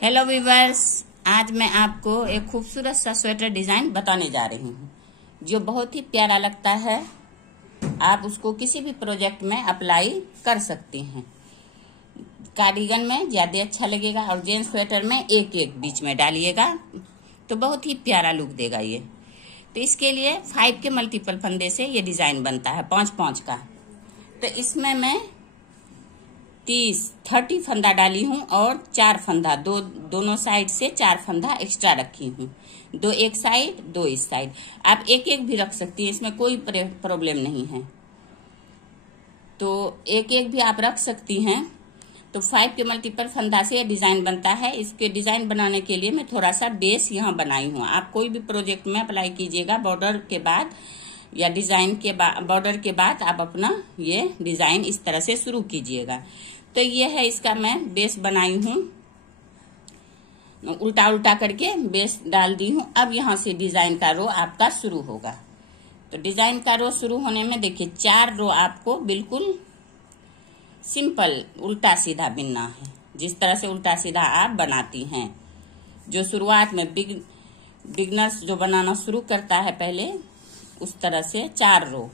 Hello viewers, आज मैं आपको एक खूबसूरत सा स्वेटर डिजाइन बताने जा रही हूँ जो बहुत ही प्यारा लगता है। आप उसको किसी भी प्रोजेक्ट में अप्लाई कर सकती हैं। कार्डिगन में ज्यादा अच्छा लगेगा और जेंट्स स्वेटर में एक एक बीच में डालिएगा तो बहुत ही प्यारा लुक देगा ये। तो इसके लिए 5 के मल्टीपल फंदे से ये डिजाइन बनता है, 5-5 का। तो इसमें मैं 30 फंदा डाली हूँ और 4 फंदा दोनों साइड से 4 फंदा एक्स्ट्रा रखी हूँ। 2 एक साइड 2 इस साइड। आप एक एक भी रख सकती हैं, इसमें कोई प्रॉब्लम नहीं है। तो एक एक भी आप रख सकती हैं। तो 5 के मल्टीपल फंदा से डिजाइन बनता है। इसके डिजाइन बनाने के लिए मैं थोड़ा सा बेस यहाँ बनाई हूँ। आप कोई भी प्रोजेक्ट में अप्लाई कीजिएगा, बॉर्डर के बाद या डिजाइन के बाद, बॉर्डर के बाद आप अपना ये डिजाइन इस तरह से शुरू कीजिएगा। तो ये है इसका मैं बेस बनाई हूँ, उल्टा उल्टा करके बेस डाल दी हूँ। अब यहाँ से डिजाइन का रो आपका शुरू होगा। तो डिजाइन का रो शुरू होने में देखिए 4 रो आपको बिल्कुल सिंपल उल्टा सीधा बिनना है, जिस तरह से उल्टा सीधा आप बनाती हैं। जो शुरुआत में बिगनर्स जो बनाना शुरू करता है पहले, उस तरह से 4 रो।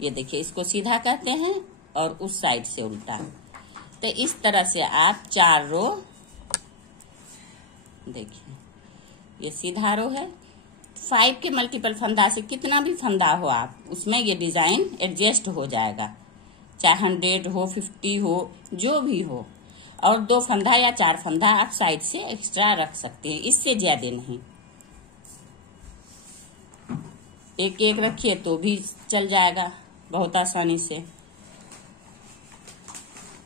ये देखिए, इसको सीधा कहते हैं और उस साइड से उल्टा। तो इस तरह से आप 4 रो, देखिए ये सीधा रो है। 5 के मल्टीपल फंदा से कितना भी फंदा हो आप उसमें ये डिजाइन एडजस्ट हो जाएगा, चाहे 100 हो 50 हो जो भी हो। और 2 फंदा या 4 फंदा आप साइड से एक्स्ट्रा रख सकते हैं, इससे ज्यादा नहीं। एक एक रखिए तो भी चल जाएगा बहुत आसानी से।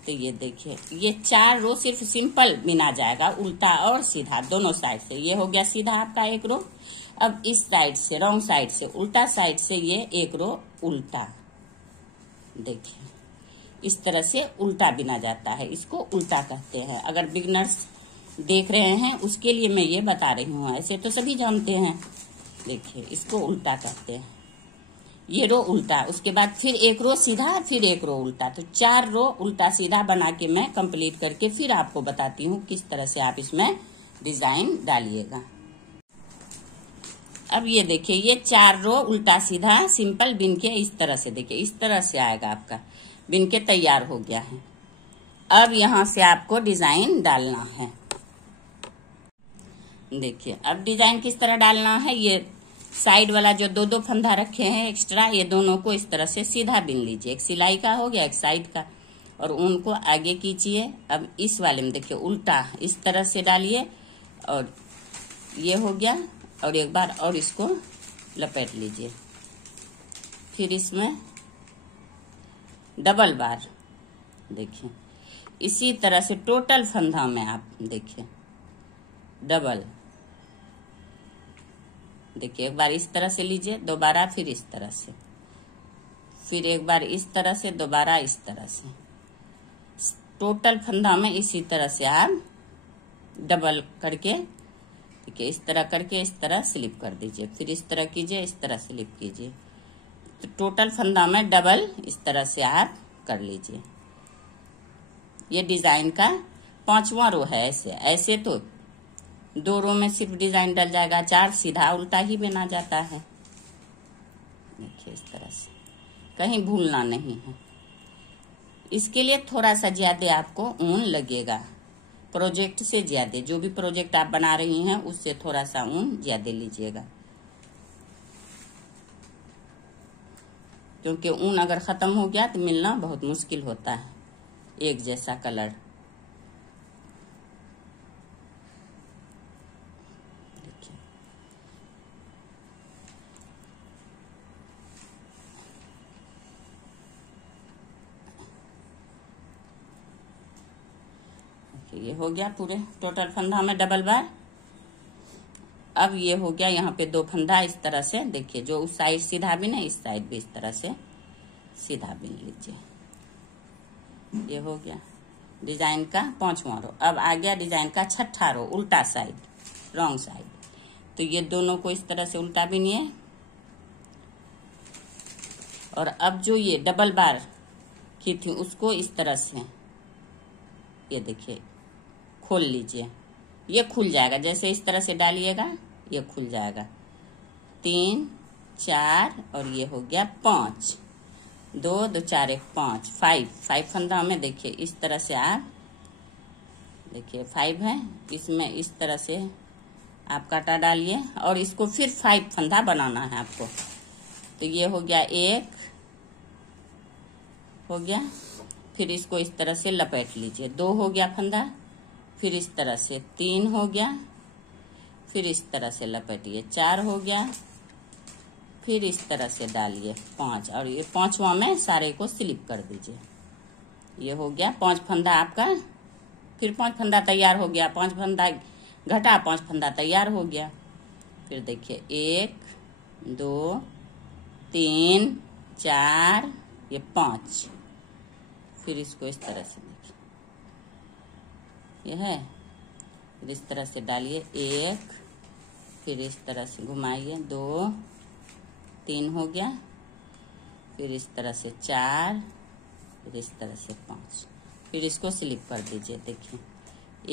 तो ये देखिए, ये 4 रो सिर्फ सिंपल बिना जाएगा, उल्टा और सीधा दोनों साइड से। ये हो गया सीधा आपका एक रो। अब इस साइड से, रॉन्ग साइड से, उल्टा साइड से ये एक रो उल्टा। देखिए इस तरह से उल्टा बिना जाता है, इसको उल्टा कहते हैं। अगर बिगनर्स देख रहे हैं उसके लिए मैं ये बता रही हूँ, ऐसे तो सभी जानते हैं। देखिए इसको उल्टा कहते हैं। ये रो उल्टा, उसके बाद फिर एक रो सीधा, फिर एक रो उल्टा। तो 4 रो उल्टा सीधा बना के मैं कंप्लीट करके फिर आपको बताती हूँ किस तरह से आप इसमें डिजाइन डालिएगा। अब ये देखिए, ये 4 रो उल्टा सीधा सिंपल बिन के इस तरह से, देखिए इस तरह से आएगा आपका, बिन के तैयार हो गया है। अब यहाँ से आपको डिजाइन डालना है। देखिए अब डिजाइन किस तरह डालना है। ये साइड वाला जो 2-2 फंदा रखे हैं एक्स्ट्रा, ये दोनों को इस तरह से सीधा बिन लीजिए। एक सिलाई का हो गया, एक साइड का, और ऊन को आगे कीजिए। अब इस वाले में देखिए उल्टा इस तरह से डालिए और ये हो गया। और एक बार और इसको लपेट लीजिए। फिर इसमें डबल बार, देखिए इसी तरह से टोटल फंदा में आप देखिए डबल। देखिए एक बार इस तरह से लीजिए, दोबारा फिर इस तरह से, फिर एक बार इस तरह से, दोबारा इस तरह से। टोटल फंदा में इसी तरह से आप डबल करके, देखिए इस तरह करके इस तरह स्लिप कर दीजिए। फिर इस तरह कीजिए, इस तरह स्लिप कीजिए। तो टोटल फंदा में डबल इस तरह से आप कर लीजिए। ये डिजाइन का 5वां रो है। ऐसे तो 2 रो में सिर्फ डिजाइन डल जाएगा, 4 सीधा उल्टा ही बना जाता है। देखिए इस तरह से, कहीं भूलना नहीं है। इसके लिए थोड़ा सा ज्यादा आपको ऊन लगेगा, प्रोजेक्ट से ज्यादा। जो भी प्रोजेक्ट आप बना रही हैं उससे थोड़ा सा ऊन ज्यादा लीजिएगा, क्योंकि ऊन अगर खत्म हो गया तो मिलना बहुत मुश्किल होता है एक जैसा कलर। ये हो गया पूरे टोटल फंदा में डबल बार। अब ये हो गया यहाँ पे 2 फंदा इस तरह से। देखिए जो उस साइड सीधा बिन है, इस साइड भी इस तरह से सीधा बिन लीजिए। ये हो गया डिजाइन का 5वां रो। अब आ गया डिजाइन का 6ठा रो, उल्टा साइड, रॉन्ग साइड। तो ये दोनों को इस तरह से उल्टा बिनिए। और अब जो ये डबल बार की थी उसको इस तरह से, ये देखिए खोल लीजिए। ये खुल जाएगा, जैसे इस तरह से डालिएगा ये खुल जाएगा। 3 4 और ये हो गया 5, 2 2 4 1 5, 5 फंदा में देखिए इस तरह से आप देखिए 5 है, इसमें इस तरह से आप कांटा डालिए और इसको फिर 5 फंदा बनाना है आपको। तो ये हो गया 1 हो गया, फिर इसको इस तरह से लपेट लीजिए। 2 हो गया फंदा, फिर इस तरह से 3 हो गया, फिर इस तरह से लपेटिए। 4 हो गया, फिर इस तरह से डालिए 5 और ये 5वां में सारे को स्लिप कर दीजिए। ये हो गया 5 फंदा आपका, फिर 5 फंदा तैयार हो गया। 5 फंदा घटा, 5 फंदा तैयार हो गया। फिर देखिए 1 2 3 4 ये 5, फिर इसको इस तरह से देखिए यह है, फिर इस तरह से डालिए 1, फिर इस तरह से घुमाइए 2 3 हो गया, फिर इस तरह से 4, फिर इस तरह से 5, फिर इसको स्लिप कर दीजिए। देखिए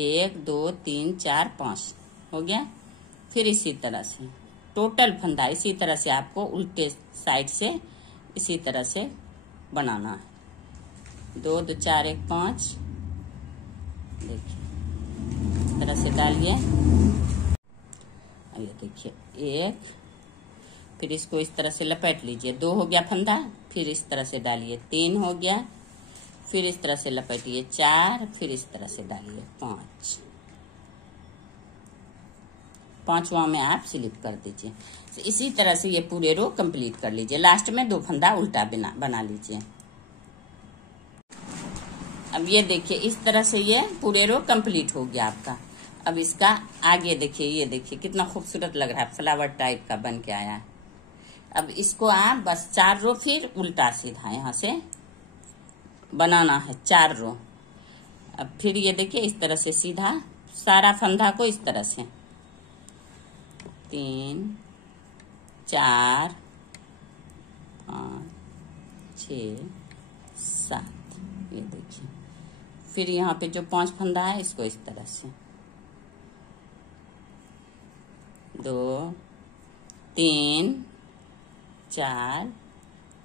1 2 3 4 5 हो गया। फिर इसी तरह से टोटल फंदा इसी तरह से आपको उल्टे साइड से इसी तरह से बनाना है। 2 2 4 1 5 देखिए इस तरह से डालिए। ये देखिए 1, फिर इसको इस तरह से लपेट लीजिए। 2 हो गया फंदा, फिर इस तरह से डालिए। 3 हो गया, फिर इस तरह से लपेटिए। 4, फिर इस तरह से डालिए 5, 5वां में आप स्लिप कर दीजिए। तो इसी तरह से ये पूरे रो कंप्लीट कर लीजिए। लास्ट में 2 फंदा उल्टा बना लीजिए। अब ये देखिए इस तरह से ये पूरे रो कंप्लीट हो गया आपका। अब इसका आगे देखिए, ये देखिए कितना खूबसूरत लग रहा है, फ्लावर टाइप का बन के आया है। अब इसको आप बस 4 रो फिर उल्टा सीधा यहाँ से बनाना है, 4 रो। अब फिर ये देखिए इस तरह से सीधा सारा फंदा को इस तरह से 3 4 5 6 7 ये देखिए। फिर यहाँ पे जो 5 फंदा है इसको इस तरह से 2 3 4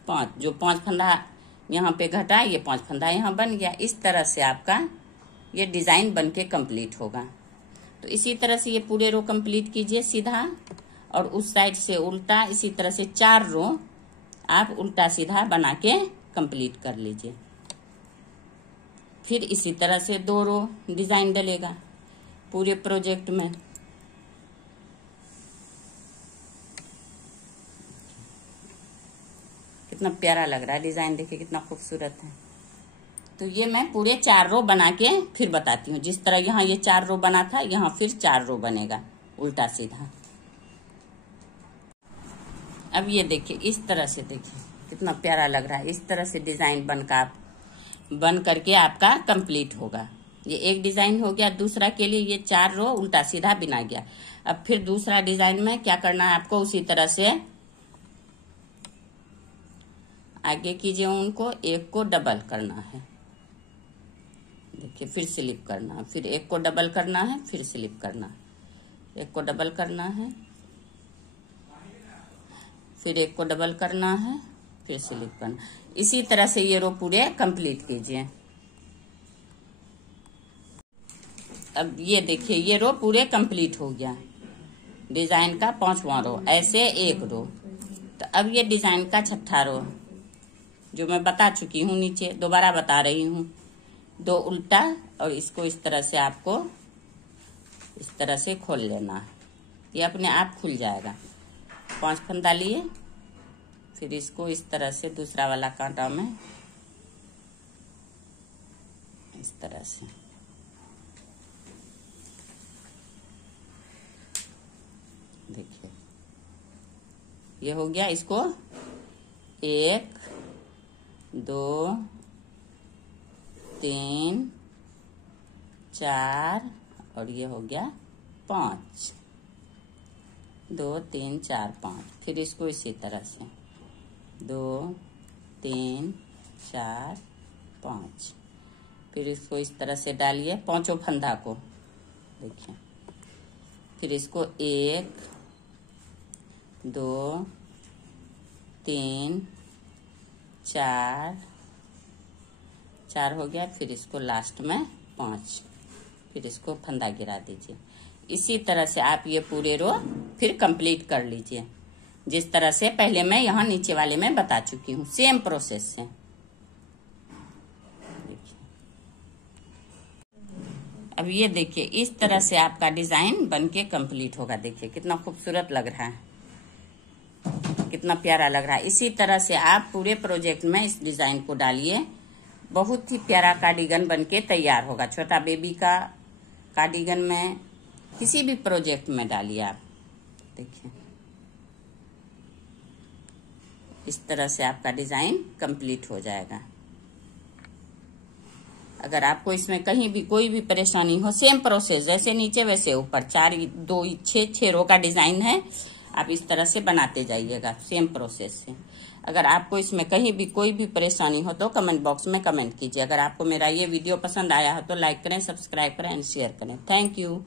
5, जो 5 फंदा यहाँ पे घटा ये 5 फंदा यहाँ बन गया। इस तरह से आपका ये डिजाइन बन के कंप्लीट होगा। तो इसी तरह से ये पूरे रो कंप्लीट कीजिए सीधा और उस साइड से उल्टा। इसी तरह से 4 रो आप उल्टा सीधा बना के कंप्लीट कर लीजिए। फिर इसी तरह से 2 रो डिजाइन डलेगा पूरे प्रोजेक्ट में। कितना प्यारा लग रहा है डिजाइन, देखिए कितना खूबसूरत है। तो ये मैं पूरे 4 रो बना के फिर बताती हूँ। जिस तरह यहाँ ये 4 रो बना था, यहाँ फिर 4 रो बनेगा उल्टा सीधा। अब ये देखिए इस तरह से, देखिए कितना प्यारा लग रहा है। इस तरह से डिजाइन बन करके आपका कंप्लीट होगा। ये एक डिजाइन हो गया। दूसरा के लिए ये 4 रो उल्टा सीधा बिना गया। अब फिर दूसरा डिजाइन में क्या करना है आपको, उसी तरह से आगे कीजिए उनको, एक को डबल करना है। देखिए फिर स्लिप करना है, फिर एक को डबल करना है, फिर स्लिप करना है। एक को डबल करना है, फिर एक को डबल करना है, फिर स्लिप करना। इसी तरह से ये रो पूरे कंप्लीट कीजिए। अब ये देखिए ये रो पूरे कंप्लीट हो गया। डिजाइन का 5वां रो, ऐसे एक रो। तो अब ये डिजाइन का 6ठा रो जो मैं बता चुकी हूँ, नीचे दोबारा बता रही हूँ। 2 उल्टा और इसको इस तरह से आपको इस तरह से खोल लेना है। ये अपने आप खुल जाएगा। 5 फंदा लिए, फिर इसको इस तरह से दूसरा वाला कांटा में इस तरह से देखिए ये हो गया। इसको 1 2 3 4 और ये हो गया 5, 2 3 4 5। फिर इसको इसी तरह से 2 3 4 5, फिर इसको इस तरह से डालिए 5 फंदा को। देखिए फिर इसको 1 2 3 4 हो गया। फिर इसको लास्ट में 5, फिर इसको फंदा गिरा दीजिए। इसी तरह से आप ये पूरे रो फिर कंप्लीट कर लीजिए, जिस तरह से पहले मैं यहाँ नीचे वाले में बता चुकी हूँ, सेम प्रोसेस से। अब ये देखिए, इस तरह से आपका डिजाइन बनके कंप्लीट होगा। देखिए कितना खूबसूरत लग रहा है, कितना प्यारा लग रहा है। इसी तरह से आप पूरे प्रोजेक्ट में इस डिजाइन को डालिए, बहुत ही प्यारा कार्डिगन बनके तैयार होगा। छोटा बेबी का कार्डिगन में, किसी भी प्रोजेक्ट में डालिए आप। देखिए इस तरह से आपका डिजाइन कंप्लीट हो जाएगा। अगर आपको इसमें कहीं भी कोई भी परेशानी हो, सेम प्रोसेस जैसे नीचे वैसे ऊपर, 6 रो का डिजाइन है। आप इस तरह से बनाते जाइएगा सेम प्रोसेस से। अगर आपको इसमें कहीं भी कोई भी परेशानी हो तो कमेंट बॉक्स में कमेंट कीजिए। अगर आपको मेरा ये वीडियो पसंद आया हो तो लाइक करें, सब्सक्राइब करें एंड शेयर करें। Thank you.